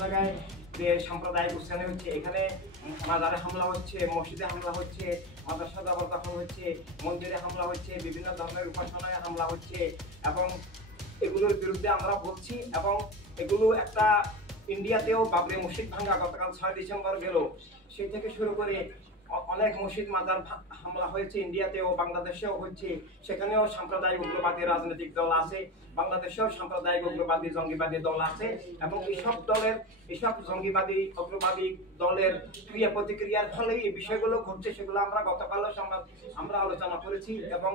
জায়গায় যে সাম্প্রদায়িক উচ্চারণ হচ্ছে, এখানে মাজারে হামলা হচ্ছে, মসজিদে হামলা হচ্ছে, মাদ্রাসা জবরদখল হচ্ছে, মন্দিরে হামলা হচ্ছে, বিভিন্ন ধর্মের উপাসনায় হামলা হচ্ছে, এবং এগুলোর বিরুদ্ধে আমরা বলছি। এবং এগুলো একটা ইন্ডিয়াতেও বাবরি মসজিদ ভাঙা গতকাল 6 ডিসেম্বর গেল, সেই থেকে শুরু করে অনেক মসজিদ মাজার হামলা হয়েছে, ইন্ডিয়াতেও বাংলাদেশেও হচ্ছে। সেখানেও সাম্প্রদায়িক উগ্রবাদী রাজনৈতিক দল আছে, বাংলাদেশেও সাম্প্রদায়িক উগ্রবাদী জঙ্গিবাদী দল আছে। এবং এইসব জঙ্গিবাদী উগ্রবাদী দলের ক্রিয়া প্রতিক্রিয়ার ফলে এই বিষয়গুলো ঘটছে, সেগুলো আমরা গতকালও আমরা আলোচনা করেছি এবং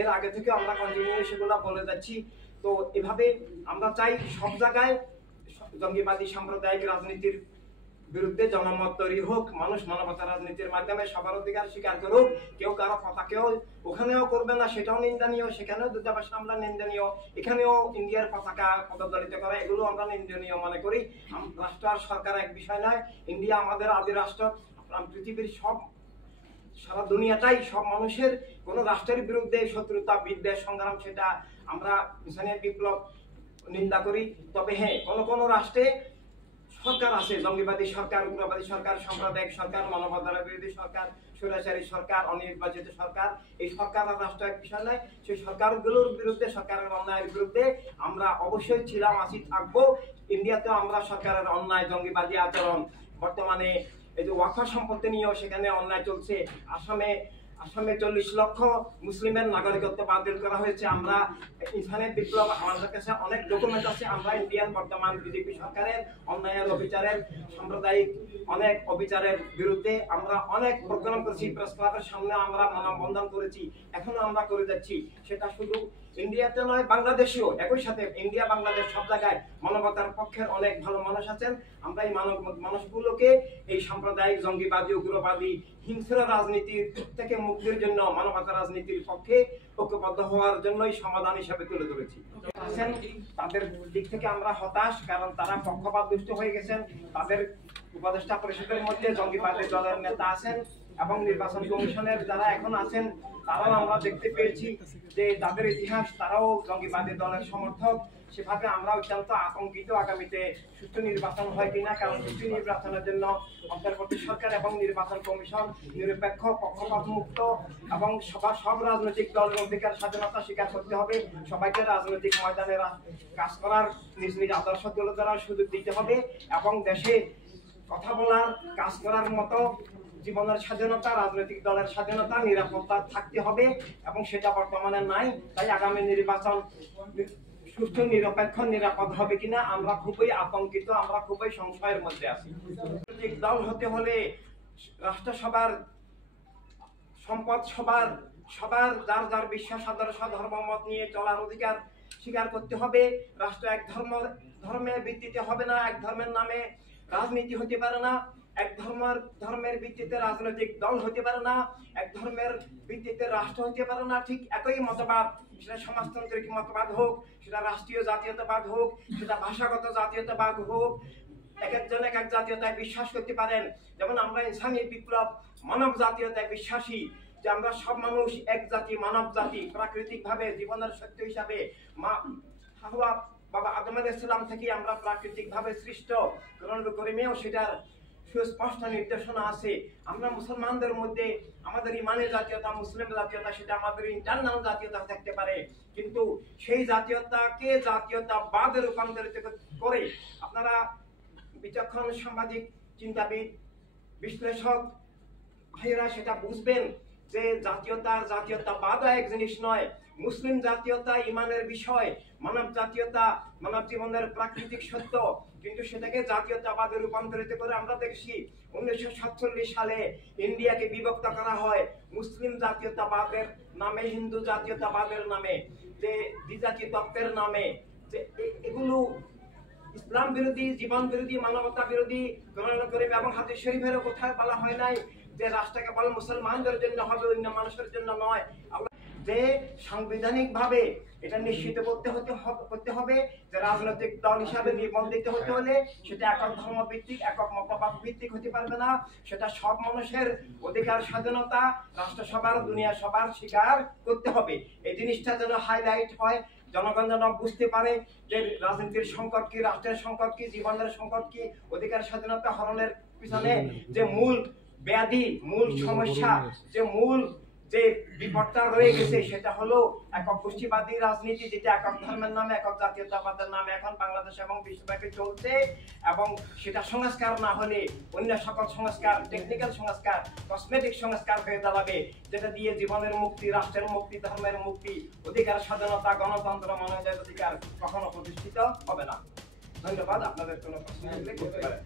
এর আগে থেকে আমরা কন্টিনিউ সেগুলো বলে যাচ্ছি। তো এভাবে আমরা চাই সব জায়গায় জঙ্গিবাদী সাম্প্রদায়িক রাজনীতির বিরুদ্ধে জনমত তৈরি হোক, মানুষ মানবতা রাজনীতির মাধ্যমে সবার অধিকার স্বীকার করুক। কেউ কারো পতাকাও ওখানেও করবে না, সেটাও নিন্দনীয়, সেখানেও দূতাবাস হামলা নিন্দনীয়, এখানেও ইন্ডিয়ার পতাকা পদদলিত করা, এগুলো আমরা নিন্দনীয় মনে করি। রাষ্ট্র আর সরকার এক বিষয় নয়, ইন্ডিয়া আমাদের আদি রাষ্ট্র। পৃথিবীর সারা দুনিয়াটাই সব মানুষের, কোন রাষ্ট্রের বিরুদ্ধে শত্রুতা বিদ্বেষ সংগ্রাম, সেটা আমরা ইনসানিয়ত বিপ্লব নিন্দা করি। তবে হ্যাঁ, কোন রাষ্ট্রে সরকার আছে, জঙ্গিবাদী সরকার, উগ্রবাদী সরকার, সাম্প্রদায়িক সরকার, মানবতার বিরোধী সরকার, স্বৈরাচারী সরকার, অনির্বাচিত সরকার। এই সরকার আর রাষ্ট্র এক বিষয় নয়। সেই সরকারগুলোর বিরুদ্ধে, সরকারের অন্যায়ের বিরুদ্ধে আমরা অবশ্যই ছিলাম, আছি, থাকবো। ইন্ডিয়াতেও আমরা সরকারের অন্যায় জঙ্গিবাদী আচরণ, বর্তমানে এই যে ওয়াকফ সম্পত্তি নিয়েও সেখানে অন্যায় চলছে। আসামে 40 লক্ষ মুসলিমের নাগরিকত্ব বাতিল করা হয়েছে। আমরা ইনসানিয়ত বিপ্লব, আমাদের কাছে অনেক ডকুমেন্ট আছে। আমরা ইন্ডিয়ান বর্তমান বিজেপি সরকারের অন্যায়ের অবিচারের, সাম্প্রদায়িক অনেক অবিচারের বিরুদ্ধে আমরা অনেক প্রোগ্রাম করেছি, প্রেস ক্লাবের সামনে আমরা মানববন্ধন করেছি, এখনো আমরা করে যাচ্ছি। সেটা শুধু ইন্ডিয়াতে নয়, বাংলাদেশেও একই সাথে। ইন্ডিয়া বাংলাদেশ সব জায়গায় মানবতার পক্ষের অনেক ভালো মানুষ আছেন। আমরা এই মানুষগুলোকে এই সাম্প্রদায়িক জঙ্গিবাদী উগ্রবাদী হিংস্র রাজনীতির থেকে মুক্তির জন্য, মানবতা রাজনীতির পক্ষে ঐক্যবদ্ধ হওয়ার জন্যই সমাধান হিসেবে তুলে ধরেছি। তাদের দিক থেকে আমরা হতাশ, কারণ তারা পক্ষপাত দুষ্ট হয়ে গেছেন। তাদের উপদেষ্টা পরিষদের মধ্যে জঙ্গিবাদী দলের নেতা আছেন এবং নির্বাচন কমিশনের যারা এখন আছেন, তারাও আমরা দেখতে পেয়েছি যে তাদের ইতিহাস, তারাও জঙ্গিবাদী দলের সমর্থক। সেভাবে আমরা অত্যন্ত আতঙ্কিত আগামীতে সুষ্ঠু নির্বাচন হয় কিনা, কারণ সুষ্ঠু নির্বাচনের জন্য অন্তর্বর্তী সরকার এবং নির্বাচন কমিশন নিরপেক্ষ, পক্ষপাত মুক্ত এবং সব রাজনৈতিক দলের অধিকার স্বাধীনতা স্বীকার করতে হবে। সবাইকে রাজনৈতিক ময়দানে কাজ করার, নিজ নিজ আদর্শ তুলে ধরার সুযোগ দিতে হবে এবং দেশে কথা বলার, কাজ করার মতো জীবনের স্বাধীনতা, রাজনৈতিক দলের স্বাধীনতা, নিরাপত্তা থাকতে হবে এবং সেটা বর্তমানে নাই। তাই আগামী নির্বাচন সুষ্ঠু, নিরপেক্ষ, নিরাপদ হবে কিনা আমরা খুবই আতঙ্কিত, আমরা খুবই সংশয়ের মধ্যে আছি। রাজনৈতিক দল হতে হলে রাষ্ট্রসভার সম্পদ সবার যার যার বিশ্বাস, আদর্শ, ধর্মমত নিয়ে চলার অধিকার স্বীকার করতে হবে। রাষ্ট্র এক ধর্মের ভিত্তিতে হবে না, এক ধর্মের নামে রাজনীতি হতে পারে না, এক ধর্মের ভিত্তিতে রাজনৈতিক দল হতে পারে না, এক ধর্মের ভিত্তিতে রাষ্ট্র হতে পারে না। ঠিক একই মতবাদ, সেটা সমাজতান্ত্রিক মতবাদ হোক, সেটা রাষ্ট্রীয় জাতীয়তাবাদ হোক, সেটা ভাষাগত জাতীয়তাবাদ হোক, এক একজন এক এক জাতীয়তায় বিশ্বাস করতে পারেন। যেমন আমরা ইনসানিয়ত বিপ্লব মানব জাতীয়তায় বিশ্বাসী, যে আমরা সব মানুষ এক জাতি, মানব জাতি, প্রাকৃতিক ভাবে জীবনের সত্য হিসাবে হাওয়া বাবা আদম আলাইহিস সালাম থেকে আমরা প্রাকৃতিক ভাবে সৃষ্ট, কোরআন কারীমেও সেটার সুস্পষ্ট নির্দেশনা আছে। আমরা মুসলমানদের মধ্যে আমাদের ইমানের জাতীয়তা, মুসলিম জাতীয়তা, সেটা আমাদের ইন্টারনাল জাতীয়তা থাকতে পারে, কিন্তু সেই জাতীয়তাকে জাতীয়তাবাদে রূপান্তরিত করে আপনারা বিচক্ষণ সাংবাদিক, চিন্তাবিদ, বিশ্লেষক ভাইয়েরা সেটা বুঝবেন যে জাতীয়তাবাদ এক জিনিস নয়। মুসলিম জাতীয়তা ইমানের বিষয়, মানব জাতীয়তা মানব জীবনের প্রাকৃতিক সত্য, কিন্তু সেটাকে জাতীয়তাবাদে রূপান্তরিত করে আমরা দেখছি 1947 সালে ইন্ডিয়াকে বিভক্ত করা হয় মুসলিম জাতীয়তাবাদের নামে, হিন্দু জাতীয়তাবাদের নামে, যে দ্বিজাতি তত্ত্বের নামে। যে এগুলো ইসলাম বিরোধী, জীবন বিরোধী, মানবতা বিরোধী। কোরআন কারীম এবং হাদিস শরীফেরও কোথায় বলা হয় নাই যে রাষ্ট্র কেবল মুসলমানদের জন্য হবে, অন্য মানুষের জন্য নয়। যে সাংবিধানিক ভাবে এটা নিশ্চিত করতে হবে যে রাজনৈতিক দল হিসাবে নিবন্ধিত হতে হলে সেটা একক ধর্ম ভিত্তিক, একক মতবাদ ভিত্তিক হতে পারবে না। সেটা সব মানুষের অধিকার স্বাধীনতা রাষ্ট্রসভার, দুনিয়া সবার স্বীকার করতে হবে। এই জিনিসটা যেন হাইলাইট হয় জনগণ যেন বুঝতে পারে যে রাজনীতির সংকট কি, রাষ্ট্রের সংকট কি, জীবনের সংকট কি, অধিকার স্বাধীনতা হরণের পিছনে যে মূল ব্যাধি, মূল সমস্যা, যে মূল যে বিপদটা রয়ে গেছে সেটা হলো একক গোষ্ঠীবাদী রাজনীতি, যেটা একক ধর্মের নামে, একক জাতীয়তাবাদের নামে এখন বাংলাদেশ এবং বিশ্বব্যাপী চলছে। এবং সেটা সংস্কার না হলে অন্য সকল সংস্কার, টেকনিক্যাল সংস্কার, কসমেটিক সংস্কার হয়ে দাঁড়াবে, যেটা দিয়ে জীবনের মুক্তি, রাষ্ট্রের মুক্তি, ধর্মের মুক্তি, অধিকার স্বাধীনতা, গণতন্ত্র, মানবাধিকার কখনো প্রতিষ্ঠিত হবে না। ধন্যবাদ। আপনাদের কোনো প্রশ্ন থাকলে করতে পারেন।